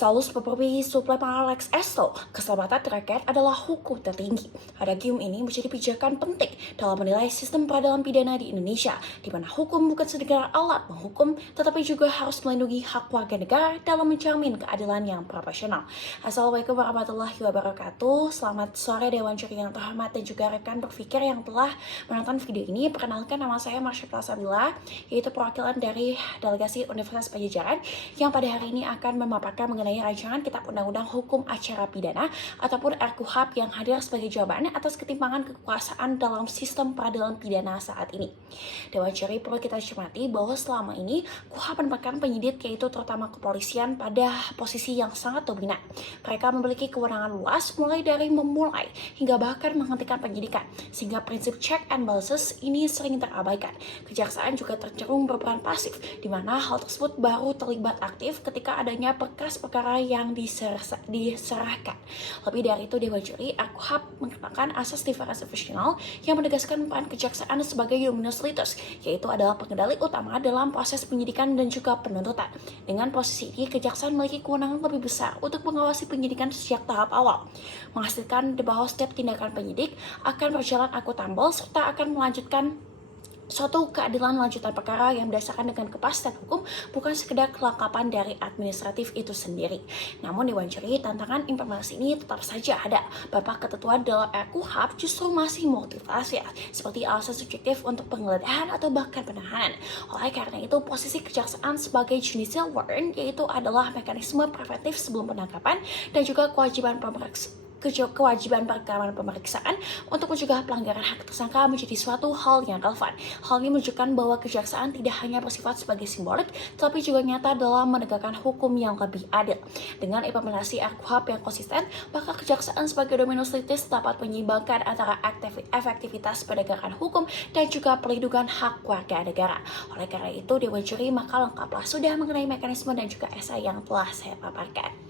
Salus Property Suprema Lex Esto, keselamatan rakyat adalah hukum tertinggi. Adagium ini menjadi pijakan penting dalam menilai sistem peradilan pidana di Indonesia, di mana hukum bukan sekedar alat menghukum, tetapi juga harus melindungi hak warga negara dalam menjamin keadilan yang proporsional. Assalamualaikum warahmatullahi wabarakatuh. Selamat sore Dewan Juri yang terhormat dan juga rekan berpikir yang telah menonton video ini. Perkenalkan, nama saya Marsyakla Sabila, yaitu perwakilan dari delegasi Universitas Pajajaran yang pada hari ini akan memaparkan mengenai rancangan Kitab Undang-Undang Hukum Acara Pidana ataupun RKUHP yang hadir sebagai jawaban atas ketimpangan kekuasaan dalam sistem peradilan pidana saat ini. Dewan Juri perlu kita cermati bahwa selama ini KUHP menempatkan penyidik, yaitu terutama kepolisian, pada posisi yang sangat dominan. Mereka memiliki kewenangan luas mulai dari memulai hingga bahkan menghentikan penyidikan, sehingga prinsip check and balances ini sering terabaikan. Kejaksaan juga tercenderung berperan pasif, di mana hal tersebut baru terlibat aktif ketika adanya perkara yang diserahkan. Lebih dari itu, Dewan Juri RKUHP mengenakan asas diferensi fungsional yang menegaskan peran kejaksaan sebagai dominus litis, yaitu adalah pengendali utama dalam proses penyidikan dan juga penuntutan. Dengan posisi ini, kejaksaan memiliki kewenangan lebih besar untuk mengawasi penyidikan sejak tahap awal, memastikan bahwa setiap tindakan penyidik akan berjalan akuntabel serta akan melanjutkan suatu keadilan lanjutan perkara yang berdasarkan dengan kepastian hukum, bukan sekedar kelengkapan dari administratif itu sendiri. Namun Dewan Juri, tantangan implementasi ini tetap saja ada. Beberapa ketentuan dalam RKUHP justru masih motivasi, seperti alasan subjektif untuk penggeledahan atau bahkan penahanan. Oleh karena itu, posisi kejaksaan sebagai judicial warrant, yaitu adalah mekanisme preventif sebelum penangkapan dan juga kewajiban perekaman pemeriksaan untuk mencegah pelanggaran hak tersangka menjadi suatu hal yang relevan. Hal ini menunjukkan bahwa kejaksaan tidak hanya bersifat sebagai simbolik, tetapi juga nyata dalam menegakkan hukum yang lebih adil. Dengan implementasi RKUHP yang konsisten, maka kejaksaan sebagai dominus litis dapat menyeimbangkan antara efektivitas penegakan hukum dan juga perlindungan hak warga negara. Oleh karena itu, Dewan Juri, maka lengkaplah sudah mengenai mekanisme dan juga esai yang telah saya paparkan.